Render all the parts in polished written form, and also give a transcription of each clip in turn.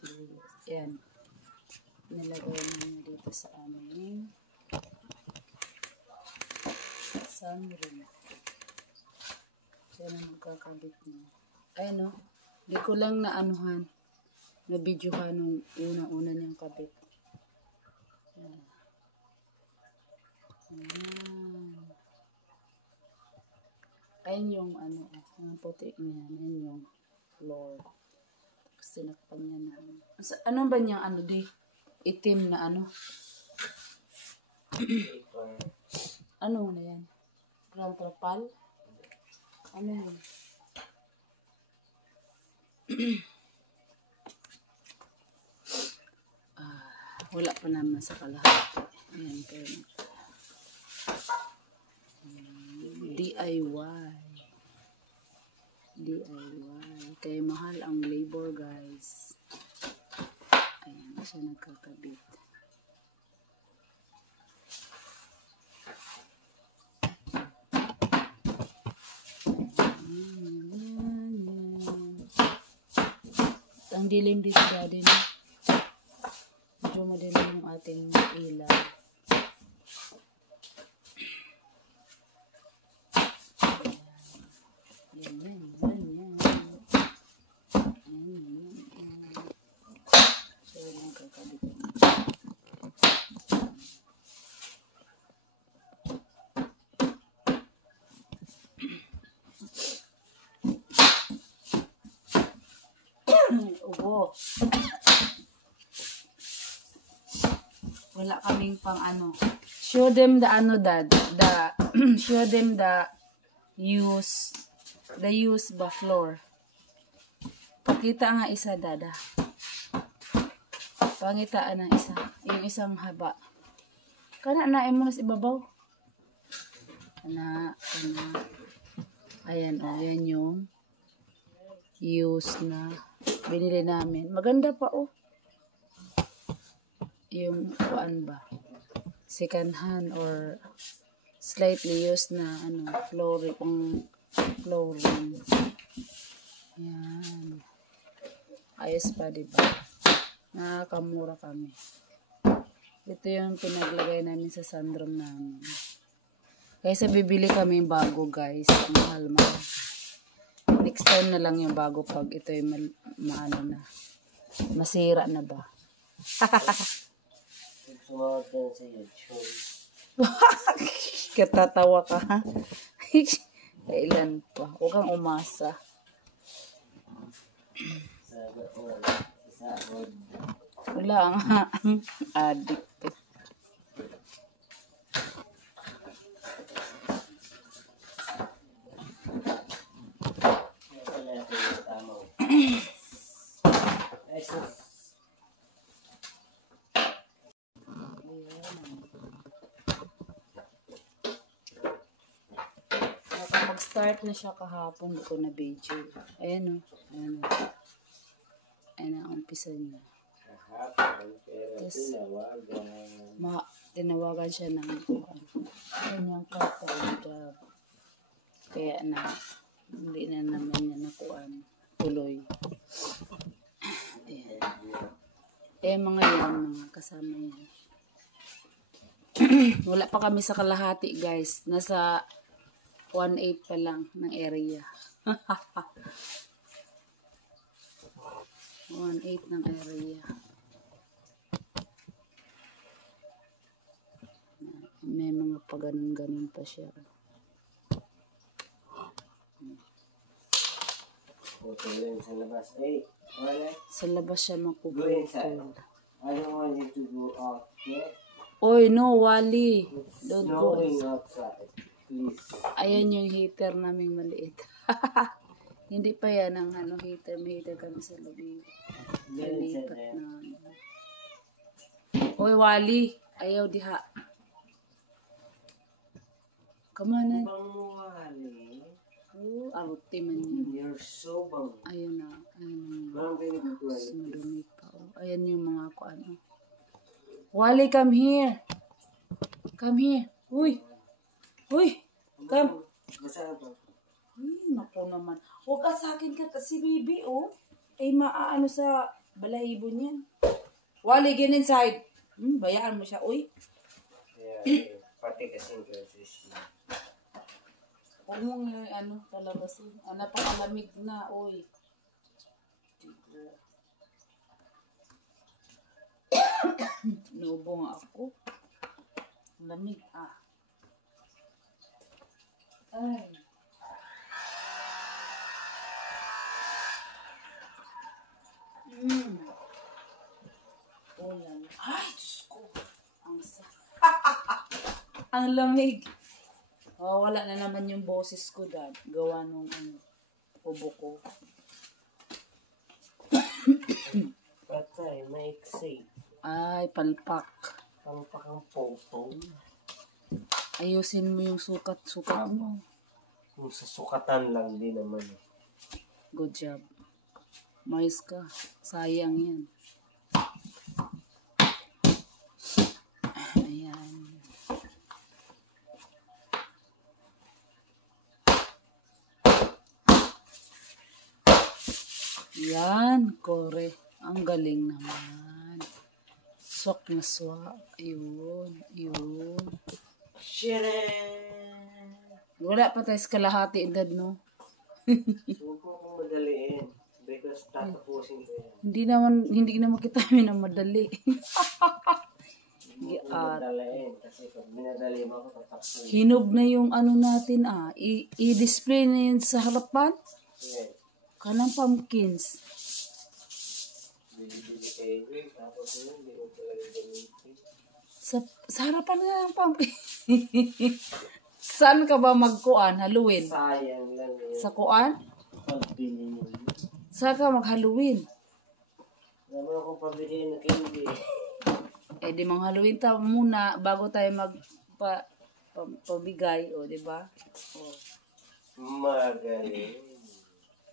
please. Yan. Nilagay namin dito sa aming sunroom. Yan ang magkakabit niya. Ayan o. Di ko lang naanuhan. Na-videohan nung una-una niyang kabit. Yan. Ayan. Ayan yung ano, yung puti niya. Ayan yung floor. Tapos sinakpan niya na. Ano ba niyang ano di? Itim na ano? Ano na yan? Grand Trapal? Ano yun? Wala pa naman sa kalahati. Ayan, pero DIY. Kaya mahal ang labor, guys. Ayan, siya nagkakabit. Ang dilim dito din. Medyo madilim yung ating ilaw. Yan. So, magkakabit. Ubo. Wala kaming pang ano. Show them the ano, Dad. Show them the use ba floor. Pakita nga isa, Dada. Pangitaan ng isa. Yung isang haba. Kana na mo na sa ibabaw. Kana. Ayan o. Ayan yung use na binili namin. Maganda pa o. Yung kuan ba? Second hand or slightly used na ano, flooring. Yan. Ayos pa, diba? Nakakamura kami. Ito yung pinaglagay namin sa sunroom namin. Kaysa bibili kami bago, guys. Ang mahal-mahal. Next time na lang yung bago pag ito yung maano na. Masira na ba? Katatawa ka, ha? Kailan pa? Huwag kang umasa. Wala nga ang addict. Mag-start na siya kahapon, hindi ko na video. Ayan o. Ayan ang umpisa niya. Tapos, tinawagan siya ng ayan yung job. Kaya na, hindi na naman niya nakuhaan tuloy. Ayan. Ayan mga kasama yan. Wala pa kami sa kalahati, guys. Nasa 1/8 pa lang ng area. 1/8 ng area. May mga paganon-ganon pa siya. Sa labas. Sa labas siya magpupukol. I don't want you to go out yet. Oy, no, Wally. Don't go outside. Please. Ayan yung heater naming maliit. Hindi pa yan ang heater. May heater kami sa labi. Nalipat na. Oy, Wally. Ayaw diha. Come on, eh. Wally. Oh, arte man yun. You're so bang. Ayun na. Sumudumi pa. Oh. Ayan yung mga ano. Wally, come here. Come here. Uy. Uy. Come. Uy, naku naman. Huwag ka sa akin ka si baby, oh. Ay, maaano sa Balahibo niya. Wally, get inside. Bayaan mo siya, uy. Yeah, pati kasi consistent. Huwag mong palabasin. Napakalamig na, uy. Inuubo nga ako. Lamig, Ay. Ulan. Ay, Diyos ko. Ang lamig. Oh, wala na naman yung boses ko, Dad. Gawa nung ubo ko. Patay, maiksi. Ay, palpak. Palpak ang popo. Ayusin mo yung sukat mo. Kung sa sukatan lang din naman. Good job. Mais ka. Sayang yan. Ayan. Yan, kore. Ang galing naman. Swak na swak. Yun. Wala pa tayo sa kalahati edad, no? Huwag mo akong madaliin. Because tatapusin ko yan. Hindi naman kita minamadali. Hindi ko madaliin. Kasi pag minadali mo ako, tatapusin. Hinog na yung natin, I-display na yun sa harapan. Yes. Kanang pumpkins. Bili kayo yun. Tapos yun, hindi ko talaga gamitin. Sa harapan nga ng pumpkins. Saan ka ba magkuan? Halloween? Sayang lang yun. Sa kuan? Pagbili mo yun. Saan ka mag-Halloween? Naman akong pabili na candy. Di mang Halloween muna bago tayo pabigay, di ba? Magaling.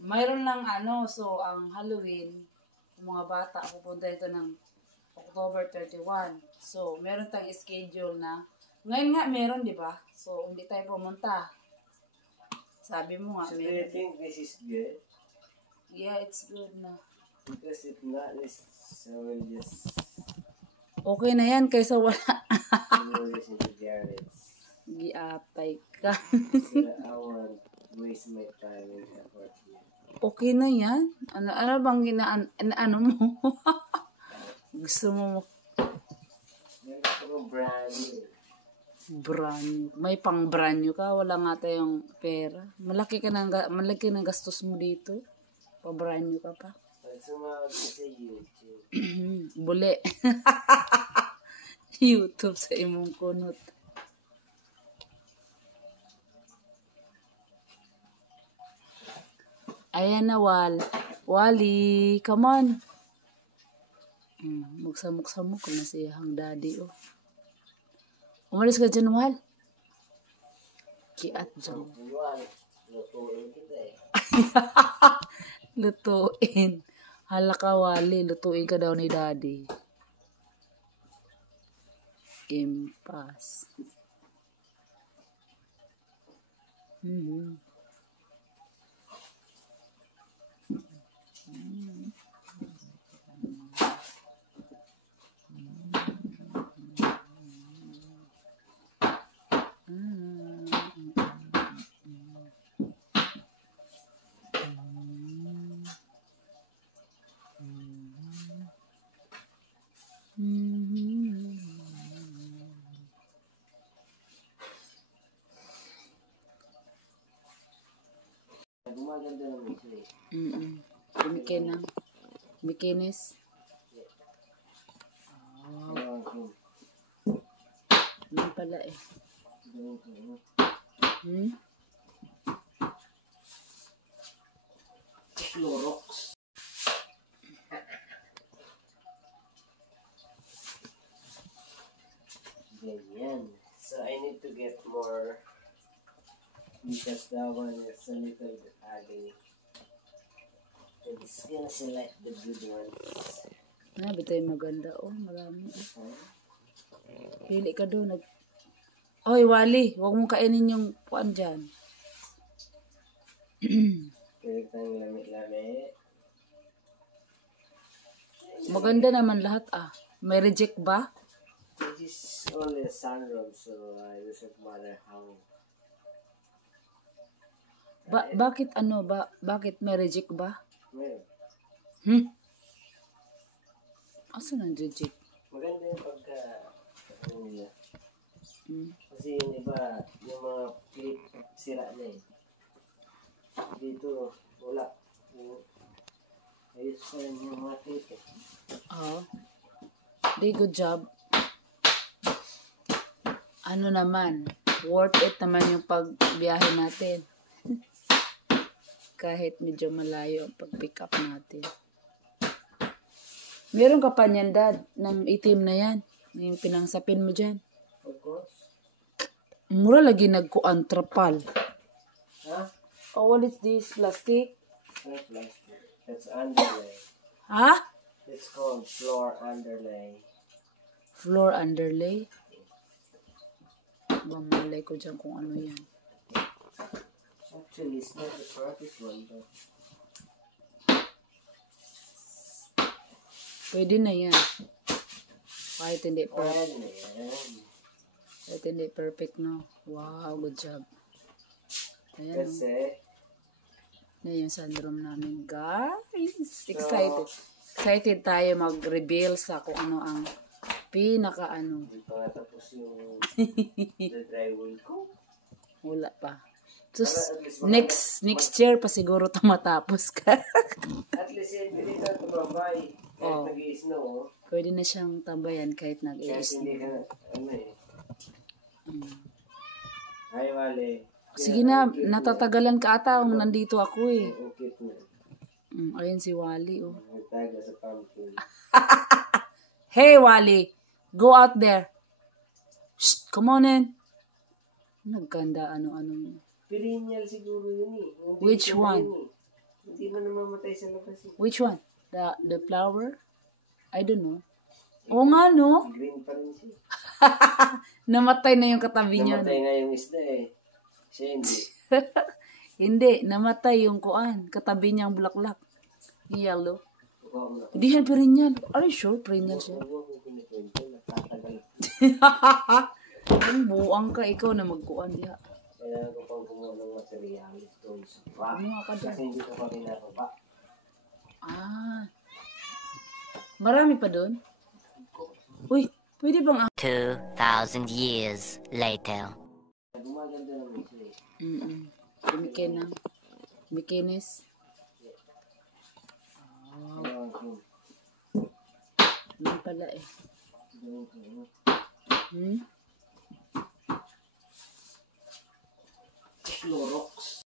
Mayroon lang so ang Halloween, yung mga bata, pupunta ito ng October 31. So, meron tayong schedule na, ngayon nga meron, di ba? So, hindi tayo pumunta. Sabi mo nga, So, do you think this is good? Yeah, it's good na. Because if not, so we'll just Okay na yan, kaysa wala. we'll listen to Garrett's. Giatay ka. So I won't waste my time and effort here. Okay na yan. Ano bang ano mo? Gusto mo Meron akong brand new. brand new. May pang brand new ka, wala nga tayong pera. Malaki ng gastos mo dito. Pa brand new ka pa. Pag sumawag ko sa YouTube, Buli. YouTube sa imong kunot. Ayan na, Wally, come on. Magsamok-samok ko na si Hang Daddy, Umalis ka dyan, Wal. Kiat dyan. buwan, lutuin kita eh. Lutuin. Hala ka, Wally. Lutuin ka daw ni Daddy. Impas. Gumaganda naman siya eh. Bikinis. Ewan ko. Yan pala eh. Gawin ko, no? Clorox. Ganyan. So I need to get more because that one is a little bit ugly. I'm just gonna select the good ones. Bitay maganda. Marami. Pili ka doon. Oy, Wally, huwag mong kainin yung puan dyan. Pilit ng lami-lami. Maganda naman lahat ah. May reject ba? It is only a sunroom, so it doesn't matter how. Bakit ano ba? Bakit may reject ba? Meron. Asa nang reject? Maganda yung pagka, ano nila. Hmm. Kasi yung iba, yung mga clip, sira na eh. Dito, wala. Ayos pa rin yung mga clip eh. Oo. Di, good job. Ano naman, worth it naman yung pagbiyahe natin. Kahit medyo malayo ang pag-pick up natin. Meron ka pa niyan, Dad, ng itim na yan. Yung pinangsapin mo dyan. Of course. Mura lagi nagkuan trapal. Huh? Oh, what is this? Plastic? Not plastic. That's underlay. Ha? It's called floor underlay. Floor underlay? Mamalay ko dyan kung ano yan. Actually, it's not the perfect one, but Pwede na yan. Kahit hindi perfect. ayan na yan. Kahit hindi perfect, no? Wow, good job. Ayan, no? Kasi, Yan yung sunroom namin, guys. Excited. Excited tayo mag-reveal sa kung ano ang pinaka ano. hindi pa nga tapos yung the drywall ko. Wala pa. Tapos, Para at least next year pa siguro ito matapos ka. At least hindi ka tumabay. Kahit Oh. nag-i-snow, Pwede na siyang tambayan kahit kahit nag-iis. hindi ka, ano eh. Ay, wale. Sige na, natatagalan ka ata kung nandito ako eh. Okay na. Ayun si Wally, oh. Nagtaga sa pumpkin. Hey, Wally! Go out there. Shh, come on in. Nagkanda, ano. Perennial siguro yun eh. Yung Which dito one? yun eh. Hindi mo namamatay sa labas eh. Which one? The flower? I don't know. Oo nga, no? Green pa rin siya. Namatay na yung katabi niya. Namatay nga yung isda eh. Siya hindi. Hindi, namatay yung kuan. Katabi niyang bulaklak. Yung yellow. Huwag mo na. Hindi yan perennial. Are you sure perennial siya? Huwag mo kinikwento. Natatagal. Ang buwang ka, ikaw na magkuan diha. Kailangan ko pang kumuha ng materialis doon sa pa. Kumuha ka doon. Kasi hindi ko pa pinapaba. Marami pa doon? Uy, pwede bang 2,000 years later. Gumaganda naman siya eh. Kumikin ng bikinis? Kailangan ko. Ano pala eh. Gawin ko. Hmm? Clorox.